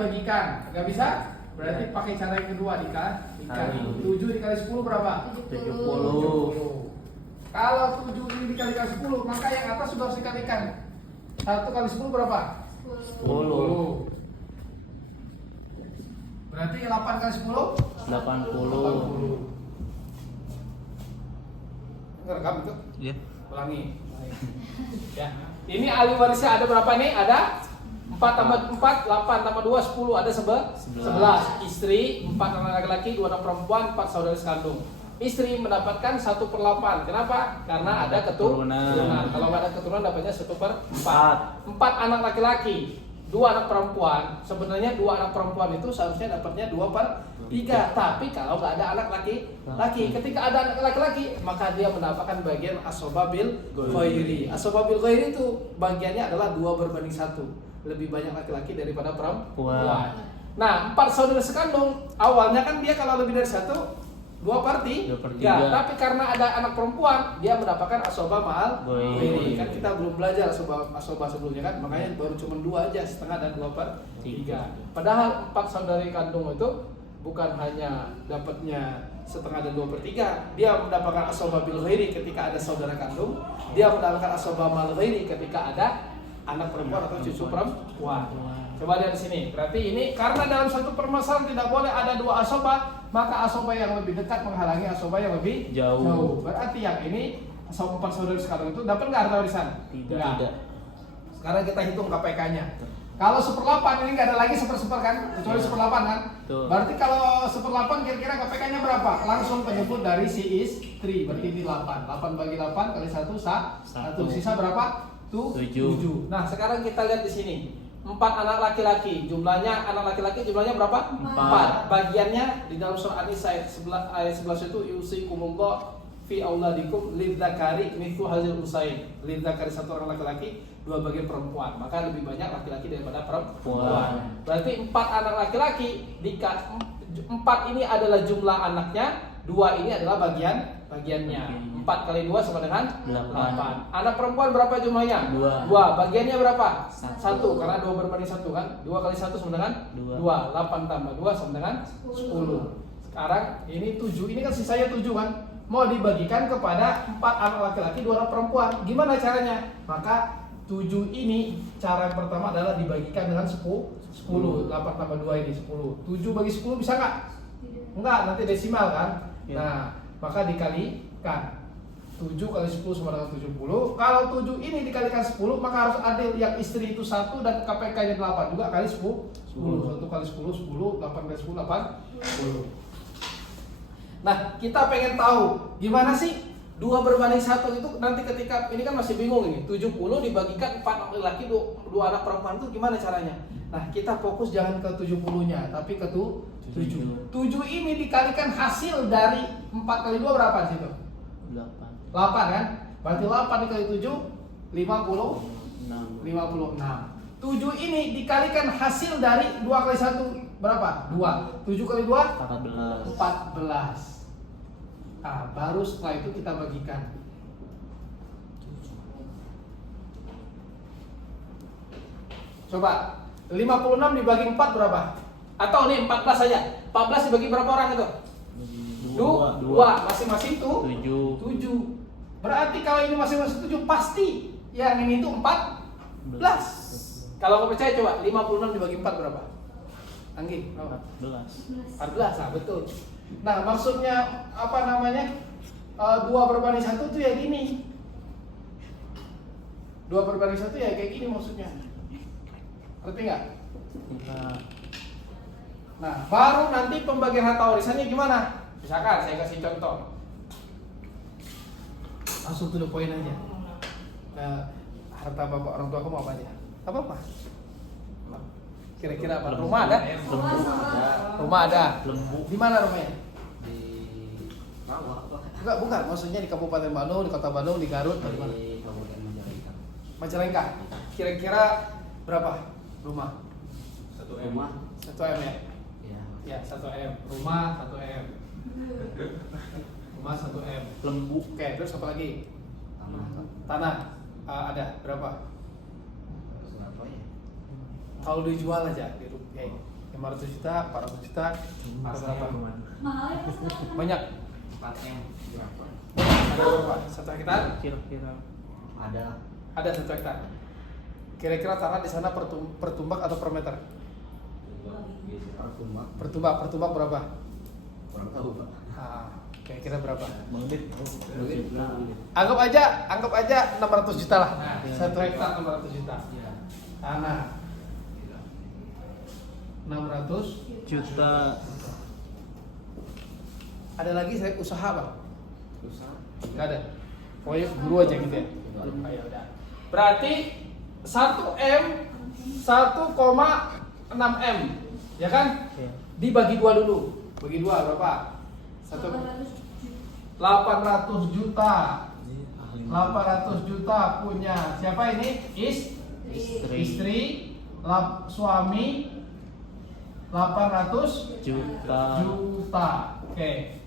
Bagikan, nggak bisa? Berarti pakai cara yang kedua dikali. 7 dikali 10 berapa? 70. Kalau 7 ini dikalikan 10, maka yang atas sudah harus dikalikan. 1 kali 10 berapa? 10. Berarti 8 kali 10? 80. Ngerekam itu? Iya. Ulangi. Ya. Ini ahli warisnya ada berapa nih? Ada 4 tambah 4, 8 tambah 2, 10. Ada 11. Istri, 4 anak laki-laki, 2 anak perempuan, 4 saudara sekandung. Istri mendapatkan 1/8. Kenapa? Karena ada keturunan. Kalau nggak ada keturunan dapatnya 1/4. 4 anak laki-laki, 2 anak perempuan. Sebenarnya 2 anak perempuan itu seharusnya dapatnya 2/3. Tapi kalau nggak ada anak laki-laki, ketika ada anak laki-laki, maka dia mendapatkan bagian asobabil ghairi. Asobabil ghairi itu bagiannya adalah 2/1. Lebih banyak laki-laki daripada perempuan. Nah, 4 saudara sekandung, awalnya kan dia kalau lebih dari 1, 2/3. Ya, tapi karena ada anak perempuan, dia mendapatkan asoba ma'al ghairi. Kan kita belum belajar asoba sebelumnya kan, makanya baru cuma 2 aja, setengah dan 2/3. Padahal 4 saudari kandung itu bukan hanya dapatnya setengah dan 2/3, dia mendapatkan asoba bil ghairi ketika ada saudara kandung, dia mendapatkan asoba mal ghairi ketika ada anak perempuan atau cucu perempuan. Coba lihat di sini. Berarti ini karena dalam satu permasalahan tidak boleh ada 2 asoba, maka asoba yang lebih dekat menghalangi asoba yang lebih jauh. Berarti yang ini 4 saudara sekarang itu dapat nggak harta warisan? Tidak. Sekarang kita hitung KPK-nya. Kalau 1/8 ini nggak ada lagi 1/1 kan? Kecuali 1/8 kan? Berarti kalau 1/8 kira-kira KPK-nya berapa? Langsung penyebut dari si istri. Berarti ini 8. 8 bagi 8 kali 1 1. Sisa berapa? 7. Nah, sekarang kita lihat di sini. 4 anak laki-laki, jumlahnya anak laki-laki jumlahnya berapa? 4. Bagiannya di dalam surah An-Nisa ayat 11 itu yusikumullah fi auladikum lidzakari mithlu hadzal unsayain. Lidzakari 1 orang laki-laki, 2 bagian perempuan. Maka lebih banyak laki-laki daripada perempuan. Berarti 4 anak laki-laki, 4 ini adalah jumlah anaknya, 2 ini adalah bagiannya. 4 kali 2 sama dengan 8. Anak perempuan berapa jumlahnya? 2. Bagiannya berapa? 1. Karena 2 berbanding 1 kan? 2 kali 1 sama dengan 2. 8 tambah 2 sama dengan 10. Sekarang ini 7. Ini kan sisanya 7 kan? Mau dibagikan kepada 4 anak laki-laki, 2 anak perempuan. Gimana caranya? Maka 7 ini cara yang pertama adalah dibagikan dengan 10. 8 tambah 2 ini 10. 7 bagi 10 bisa nggak? Enggak, nanti desimal kan? Nah, maka dikalikan. 7 kali 10 sama dengan 70. Kalau 7 ini dikalikan 10, maka harus adil. Yang istri itu 1 dan KPK-nya 8 juga kali 10. 1 kali 10, 10. 8 kali 10, 10. Nah, kita pengen tahu gimana sih 2/1 itu nanti ketika ini kan masih bingung ini. 70 dibagikan 4 laki-laki, 2 anak perempuan itu gimana caranya? Nah, kita fokus jangan ke 70-nya, tapi ke 7. 7 ini dikalikan hasil dari 4 kali 2 berapa sih itu? 8 kan? Berarti 8 dikali 7 56. 7 ini dikalikan hasil dari 2 kali 1 berapa? 2. 7 kali 2 14. Nah, baru setelah itu kita bagikan. Coba 56 dibagi 4 berapa? Atau nih 14 saja. 14 dibagi berapa orang itu? 2. Masing-masing itu 7. Berarti kalau ini masing-masing 7 pasti yang ini itu 14. Kalau nggak percaya coba 56 dibagi 4 berapa? Anggi, 14. Nah, betul. Nah, maksudnya apa namanya? 2/1 tuh ya gini. 2/1 ya kayak gini maksudnya. Ngerti nggak? Nah, baru nanti pembagian harta warisannya gimana? Misalkan saya kasih contoh. Langsung to the point aja. Harta bapak orang tua kamu apa aja? Apa? Kira-kira apa? Rumah ada? Rumah ada. Di mana rumahnya? Di Bawah. Enggak, bukan. Maksudnya di Kabupaten Bandung, di Kota Bandung, di Garut, Di di mana? Kabupaten Majalengka. Majalengka. Kira-kira berapa rumah? 1 M. 1 M ya? Ya. Ya, 1 M. Rumah 1 M. Rumah 1 M. Lembu. Oke, terus apa lagi? Tanah. Ada berapa? Berapa ya? Kalau dijual aja di rupiah. 500 juta, 400 juta, ada berapa? Mahal ya Mas? Banyak. 4M berapa? Ada berapa? 1 hektar? Kira-kira Ada Ada 1 hektar. Kira-kira tanah di sana per tumbak atau per meter? Per tumbak berapa? kurang tahu Pak. Kira-kira berapa? Bang Dit. Anggap aja 600 juta lah. Nah, Ya. 1 hektar 600 juta. Iya. Tanah 600. Juta. Ada lagi saya usaha Bang? Usaha. Enggak ada. Pokoknya guru aja gitu ya. Ya udah. Berarti 1M 1,6M. Ya kan? Ya. Dibagi 2 dulu. Bagi 2 berapa? 800 juta. 800 juta punya siapa ini? Istri. Suami 800 Juta. juta. Oke.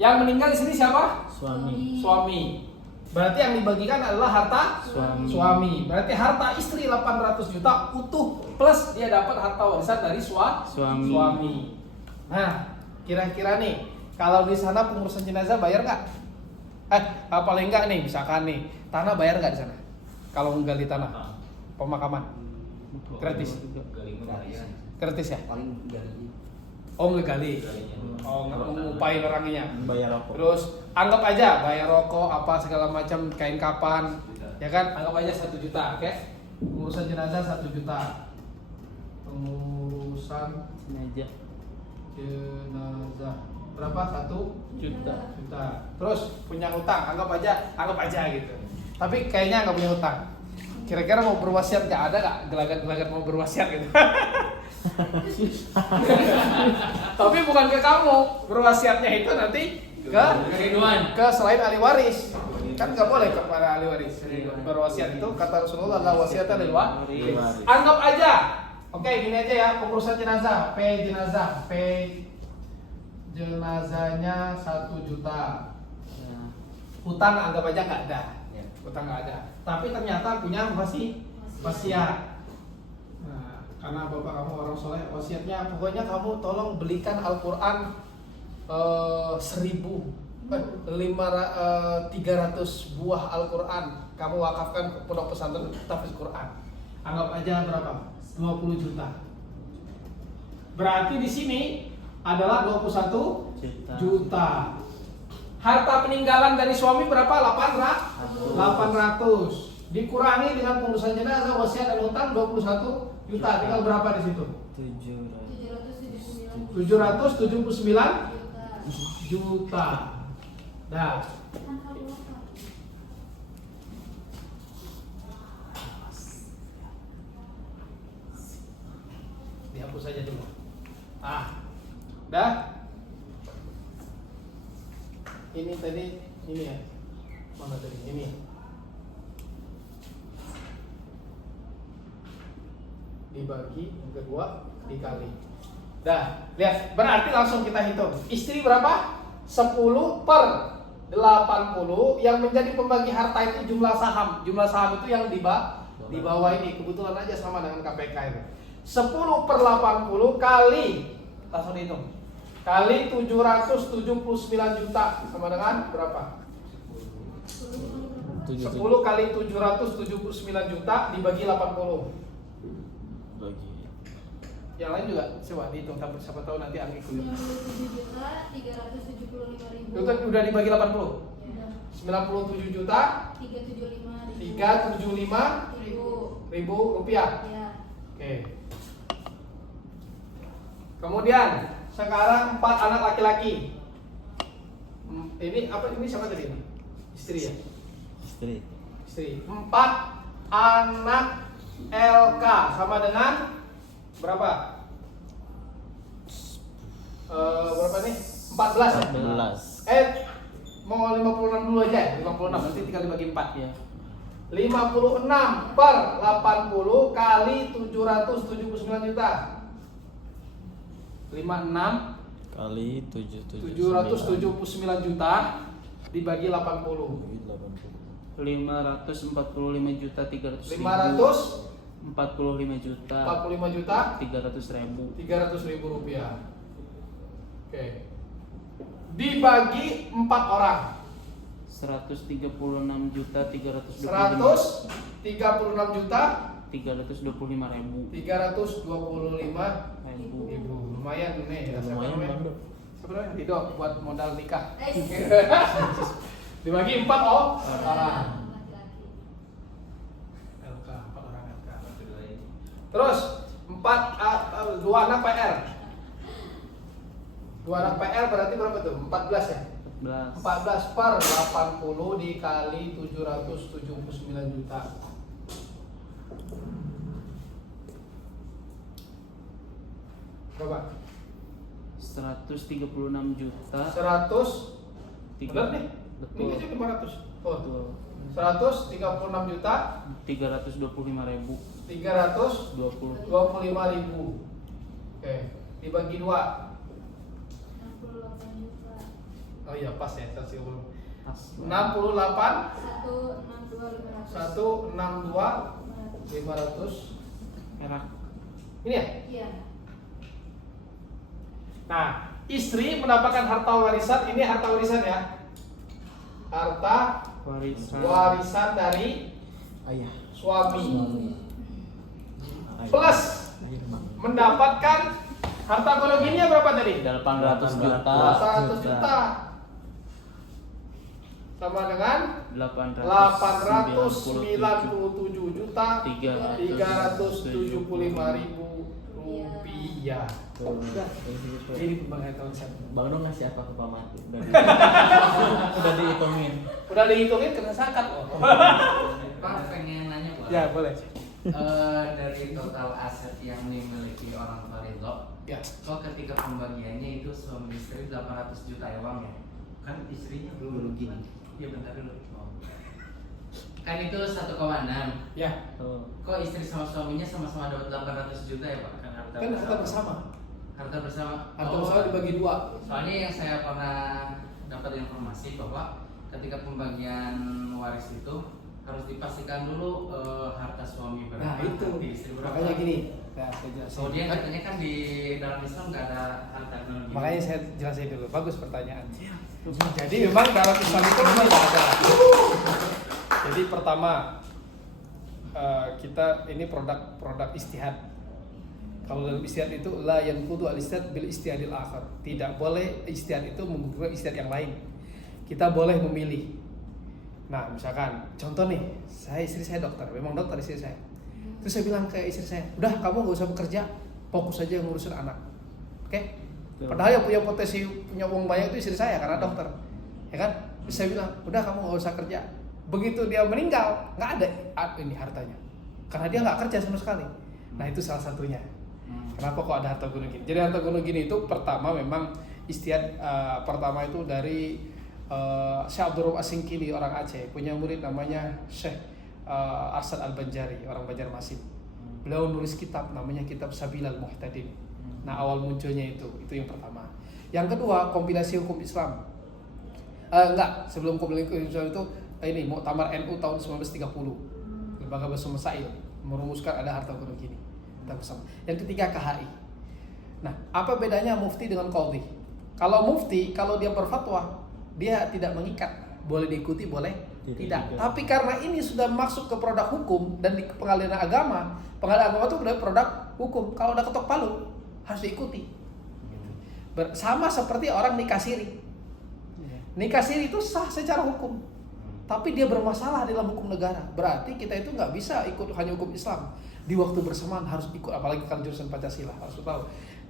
Yang meninggal di sini siapa? Suami. Suami. Berarti yang dibagikan adalah harta Suami. Berarti harta istri 800 juta utuh plus dia dapat harta warisan dari suami. Nah, kira-kira nih kalau di sana pengurusan jenazah bayar nggak? Paling nggak nih misalkan nih tanah bayar nggak di sana? Kalau menggali tanah pemakaman gratis. Gratis ya? Paling gali. Oh ngegali. Oh ngupain orangnya. Bayar rokok. Terus anggap aja bayar rokok apa segala macam kain kapan, ya kan? Anggap aja 1 juta, oke? Pengurusan jenazah 1 juta. Pengurusan Meja. jenazah berapa? 1 Juta. juta. Terus punya hutang, anggap aja gitu. Tapi kayaknya nggak punya hutang. Kira-kira mau berwasiat nggak? Ada nggak gelagat-gelagat mau berwasiat gitu? Tapi bukan ke kamu, berwasiatnya itu nanti ke selain ahli waris. Kan nggak boleh kepada ahli waris. Berwasiat itu kata Rasulullah adalah wasiatnya ahli waris. Anggap aja, oke gini aja ya, pengurusan jenazah, P jenazahnya 1 juta. Ya. Hutang anggap aja nggak ada. Ya. Hutang nggak ada. Tapi ternyata punya wasiat. Nah, karena bapak kamu orang soleh, wasiatnya pokoknya kamu tolong belikan Al-Quran 300 buah Al-Quran. Kamu wakafkan ke pondok pesantren tahfiz Quran. Anggap aja berapa? 20 juta. Berarti di sini adalah 21 juta. Harta peninggalan dari suami berapa? 800. Dikurangi dengan pengurusan jenazah, wasiat dan hutang 21 juta. Tinggal berapa di situ? 779 juta. Nah, dihapus saja dulu. Dah. Ini tadi ini ya. Mana tadi? Ini. Dibagi yang kedua dikali. Dah, lihat. Berarti langsung kita hitung. Istri berapa? 10 per 80 yang menjadi pembagi harta itu jumlah saham. Jumlah saham itu yang di bawah ini. Kebetulan aja sama dengan KPK itu. 10 per 80 kali, langsung dihitung, kali 779 juta sama dengan berapa? 10 kali 779 juta dibagi 80. Bagi. Yang lain juga coba dihitung, siapa tahu nanti Anggi ikut. 97.375.000. Itu udah dibagi 80. 97 juta 375 ribu rupiah. Ya. Oke. Kemudian sekarang 4 anak laki-laki. Ini apa? Ini siapa tadi? Istri ya? Istri. 4 anak LK sama dengan berapa? Berapa nih? 14 ya? 14. Mau 56 dulu aja ya? 56 nanti tinggal dibagi 4 Ya. 56 per 80 kali 779 juta. 56 Kali 779 juta dibagi 80. 545 juta 300 545 45 juta 45 juta 300.000. 300.000 rupiah. Oke. Dibagi 4 orang. 136 juta 325. 136 juta 325.000. 325.000. Lumayan nih. Ya, lumayan bang dok. Sebenarnya itu buat modal nikah. Eh, Dibagi 4 orang. laki-laki. LK, 4 orang LK. Terus 2 anak PR. 2 anak PR berarti berapa tuh? 14 ya? 14. 14 per 80 dikali 779 juta. Berapa? 136 juta 100. tiga- Benar nih? Ini Betul. aja 500. Oh. Betul. 136 juta 325.000. 325.000. 20. Oke, dibagi 2. 68 juta. Oh iya pas ya, 130. Pas. 68 162 500. 162 500. Perak. Ini ya? Iya. Nah, istri mendapatkan harta warisan, ini harta warisan ya. Harta warisan dari Ayah. suami. Ayah. Plus Ayah, bang. mendapatkan harta gonoginya berapa tadi? 800 juta. 800 juta. Sama dengan 897 897 juta 375.000 rupiah. Udah. Ini pembagian warisan. Bang dong ngasih apa ke Pak Mati? Udah dihitungin. Udah dihitungin kena zakat. Bang pengen nanya Bang. Ya, boleh. Dari total aset yang dimiliki orang tua Ridho, Ya. kok ketika pembagiannya itu suami istri 800 juta ya Bang ya? Kan istrinya belum gini. Iya bentar dulu. Kan itu 1,6. Ya. Kok istri sama suaminya sama-sama dapat 800 juta ya Pak? Kan Harta bersama. Harta bersama. Harta bersama dibagi 2. Soalnya yang saya pernah dapat informasi bahwa ketika pembagian waris itu harus dipastikan dulu harta suami berapa, Nah, itu. harta istri berapa. Makanya gini. Ya, saya jelasin. Kemudian katanya kan di dalam Islam nggak ada harta nol gitu. Makanya saya jelasin dulu. Bagus pertanyaan. Jadi memang dalam Islam itu memang nggak ada. Jadi pertama kita ini produk istihad. Kalau dalam istihad itu la yanqudu al-istihad bil istihadil akhar. Tidak boleh istihad itu menggugurkan istihad yang lain. Kita boleh memilih. Nah, misalkan contoh nih, istri saya dokter, memang dokter istri saya. Terus saya bilang ke istri saya, udah kamu gak usah bekerja, fokus aja ngurusin anak. Oke? Padahal yang punya potensi punya uang banyak itu istri saya karena dokter, ya kan? Terus saya bilang, udah kamu gak usah kerja. Begitu dia meninggal, nggak ada ini hartanya, karena dia nggak kerja sama sekali. Nah itu salah satunya. Kenapa kok ada harta gunung gini? Jadi harta gunung gini itu pertama memang istihad pertama itu dari Syekh Abdurrahman As-Singkili orang Aceh, punya murid namanya Syekh Arsad Al-Banjari orang Banjarmasin. Beliau nulis kitab namanya Kitab Sabilal Muhtadin. Nah awal munculnya itu yang pertama. Yang kedua kompilasi hukum Islam. Sebelum kompilasi hukum Islam itu ini Muktamar NU tahun 1930. Lembaga Bahasa Masail merumuskan ada harta gunung gini. Kita bersama. Yang ketiga KHI. Nah apa bedanya mufti dengan qadhi? Kalau mufti kalau dia berfatwa dia tidak mengikat, boleh diikuti boleh tidak. Tapi karena ini sudah masuk ke produk hukum dan di pengadilan agama itu udah produk hukum. Kalau udah ketok palu harus diikuti. Sama seperti orang nikah siri. Nikah siri itu sah secara hukum, tapi dia bermasalah dalam hukum negara. Berarti kita itu nggak bisa ikut hanya hukum Islam. Di waktu bersamaan harus ikut, apalagi kalau jurusan Pancasila harus tahu.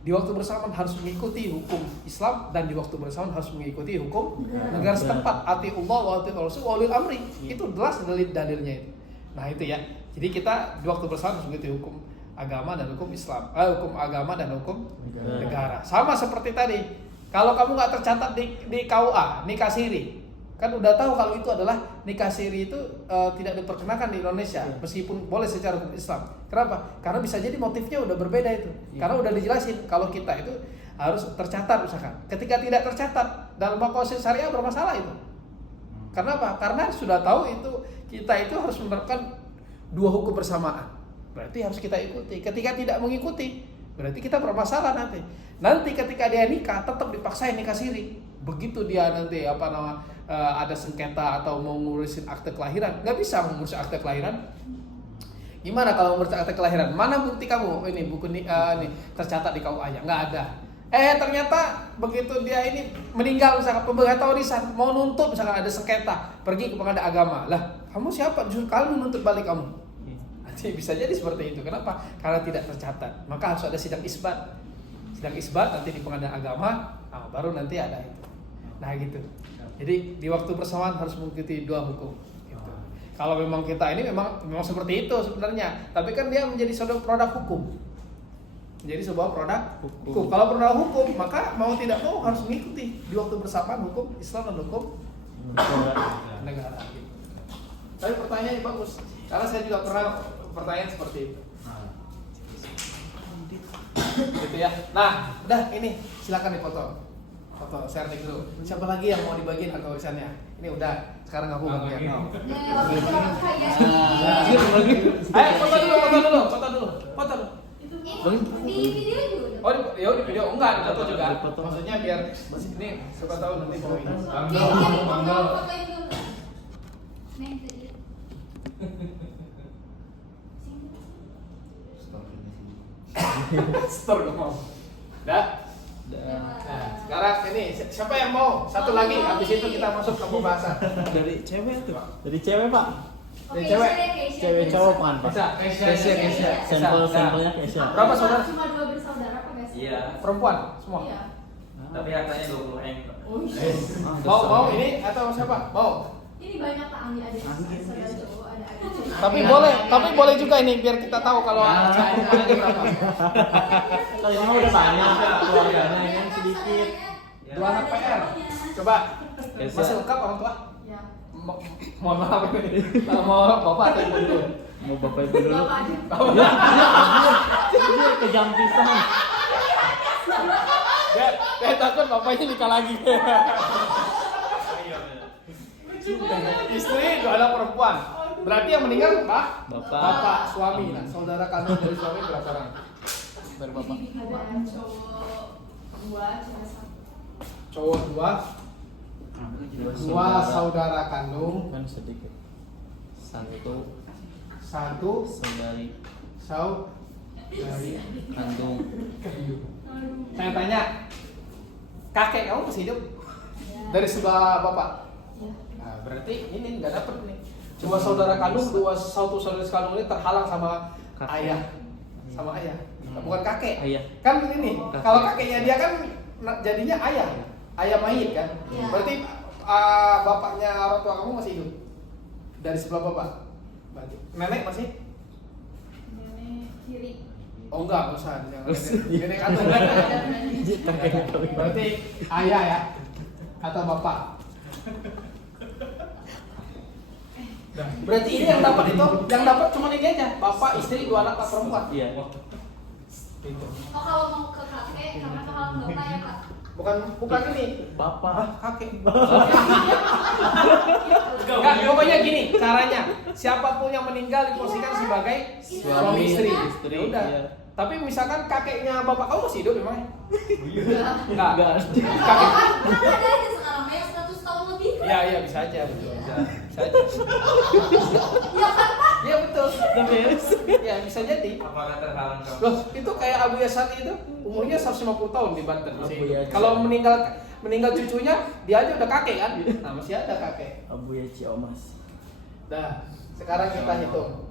Di waktu bersamaan harus mengikuti hukum Islam dan di waktu bersamaan harus mengikuti hukum negara setempat. Atiullah wa atiur rasul wa ulil amri. Itu jelas dalilnya itu. Nah itu ya. Jadi kita di waktu bersamaan harus mengikuti hukum agama dan hukum Islam, hukum agama dan hukum negara. Sama seperti tadi. Kalau kamu nggak tercatat di KUA nikah siri, kan udah tahu kalau itu adalah nikah siri itu tidak diperkenakan di Indonesia, meskipun boleh secara hukum Islam. Kenapa? Karena bisa jadi motifnya udah berbeda itu. Karena udah dijelasin kalau kita itu harus tercatat misalkan. Ketika tidak tercatat dalam maqasid syariah bermasalah itu. Karena apa? Karena sudah tahu itu kita itu harus menerapkan dua hukum bersamaan. berarti harus kita ikuti. Ketika tidak mengikuti, berarti kita bermasalah nanti. Nanti ketika dia nikah, tetap dipaksain nikah siri. Begitu dia nanti ada sengketa atau mau ngurusin akte kelahiran, nggak bisa mengurus akte kelahiran. Gimana kalau ngurus akte kelahiran? Mana bukti kamu? Ini buku ini tercatat di KUA-nya, nggak ada. Ternyata begitu dia ini meninggal, misalkan pemberita warisan mau nuntut, misalkan ada sengketa, pergi ke pengadilan agama. Lah, kamu siapa? Justru kamu nuntut balik kamu. Nanti bisa jadi seperti itu. Kenapa? Karena tidak tercatat. Maka harus ada sidang isbat. Sidang isbat nanti di pengadilan agama, baru nanti ada itu. Nah gitu. Jadi di waktu bersamaan harus mengikuti dua hukum. Gitu. Kalau memang kita ini memang seperti itu sebenarnya, tapi kan dia menjadi suatu produk hukum. Menjadi sebuah produk hukum. Kalau produk hukum, maka mau tidak mau harus mengikuti di waktu bersamaan hukum Islam dan hukum negara. Gitu. Tapi pertanyaannya bagus, karena saya juga pernah pertanyaan seperti itu. Gitu ya. Nah, udah ini silakan dipoto. Foto share dulu. Siapa lagi yang mau dibagiin atau tulisannya? Ini udah, sekarang aku bagian. waktu itu orang kaya nih. Ayo foto dulu. Ini di video juga. Oh di video enggak, di foto juga. Di foto. Maksudnya biar ini siapa tahu nanti mau ini. Fotoin dulu. Nih, tadi. Store gak mau. Dah. Nah, sekarang ini siapa yang mau? Satu lagi, habis itu kita masuk ke pembahasan. Dari cewek tuh. Dari cewek, Pak. Dari cewek. Cewek cowok kan, Pak. Kesia. Sampelnya Kesia. Berapa saudara? Cuma 2 bersaudara apa guys? Iya. Perempuan semua. Iya. Tapi hartanya 20 M. Mau ini atau siapa? Mau. Ini banyak Pak Anggi ada saudara cowok, ada adik cewek. Tapi boleh juga ini biar kita tahu kalau perempuannya berapa. Kalau ini udah banyak keluarganya yang sedikit. Dua anak PR. Coba. Masih lengkap orang tua? Ya. Mohon maaf ini. Kalau mau bapak atau ibu dulu? Mau bapak ibu dulu. Bapak aja. Dia kejam pisan. Dia takut bapaknya nikah lagi. Istri, 2 anak perempuan. Berarti yang meninggal bapak suami. Nah, saudara kandung dari suami berapa orang? Dari bapak. Ada cowok 2, cewek 1. Cowok 2 saudara kandung, Kan sedikit. Satu saudari kandung. Saya tanya, kakek kamu masih hidup? Dari sebelah bapak? Ya. Nah, berarti ini nggak dapet nih. Cuma saudara kandung, satu saudara kandung ini terhalang sama Kakek. ayah, sama ayah, bukan kakek. Ayah. Kan ini, Kakek. kalau kakeknya dia kan jadinya ayah mayit kan. Iya. Berarti bapaknya orang tua kamu masih hidup dari sebelah bapak. Berarti nenek masih? Nenek kiri. Oh enggak usah. Usah. Nenek atau berarti ayah ya atau bapak. Berarti ini yang dapat cuma ini aja, bapak, istri, 2 anak perempuan. Iya. Gitu. Oh kalau mau ke kakek, karena kalau ke bapak ya Kak. Bukan ini. Bapak. Kakek. Enggak, pokoknya gini caranya. Siapapun yang meninggal diposisikan sebagai suami istri. Istri, Ya udah. iya. Tapi misalkan kakeknya bapak kamu masih hidup memang? Enggak. Enggak. Kakek. Kan ada aja sekarang ya 100 tahun lebih. Iya bisa aja. Bisa aja. Ya kan Pak? Iya betul. Tapi Ya bisa jadi. Apakah terhalang kamu? Loh, itu kayak Abu Yasani itu umurnya 150 tahun di Banten. Abu Yasani. Kalau meninggal cucunya, dia aja udah kakek kan? Nah, masih ada kakek. Abu ya Ciomas. Nah, sekarang kita hitung.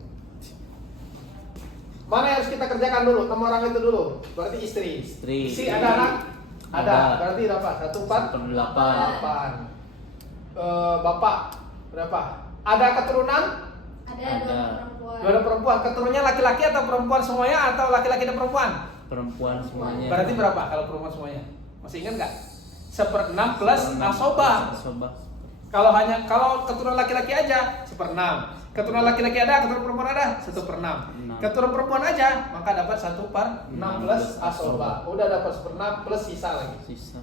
Mana yang harus kita kerjakan dulu? Nomor orang itu dulu. Berarti istri. Istri. Ada anak? Ada. Ada. Berarti berapa? 1, 4, 8. 8. Bapak berapa? Ada keturunan? Ada Ada. 2 perempuan. 2 perempuan. Keturunannya laki-laki atau perempuan semuanya atau laki-laki dan perempuan? Perempuan semuanya. Berarti berapa kalau perempuan semuanya? Masih ingat nggak? 1/6 plus nasoba. Kalau keturunan laki-laki aja 1/6. Keturunan laki-laki ada, keturunan perempuan ada 1/6. Keturunan perempuan aja maka dapat 1/6 plus asoba. Udah dapat 1/6 plus sisa lagi. Sisa.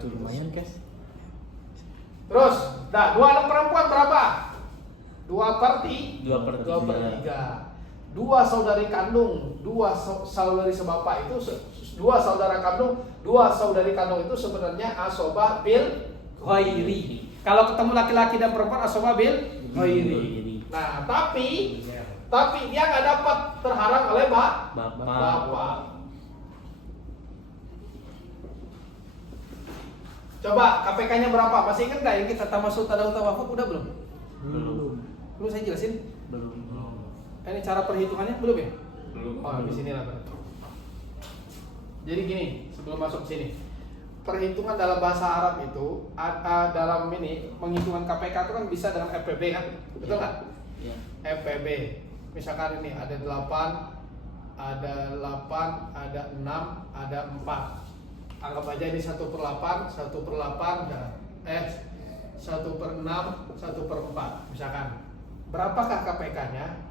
Itu lumayan, guys. Terus, 2 anak perempuan berapa? 2/3. 2/3. 2/3. dua saudari kandung, saudari sebapak itu, dua saudara kandung, dua saudari kandung itu sebenarnya asobah bil ghairi. Kalau ketemu laki-laki dan perempuan asobah bil ghairi. Nah, tapi dia nggak dapat, terhalang oleh bapak. Coba KPK-nya berapa? Masih ingat nggak yang kita tamasut ada tawafuk? Udah belum? Belum saya jelasin? Belum. Ini cara perhitungannya belum ya? Belum. Oh, di sini lah berarti. Jadi gini, sebelum masuk ke sini. Perhitungan dalam bahasa Arab itu dalam ini penghitungan KPK itu kan bisa dengan FPB kan? Betul nggak? Iya. FPB. Misalkan ini ada 8, ada 6, ada 4. Anggap aja ini 1/8, 1/8, 1/6, 1/4. Misalkan berapakah KPK-nya?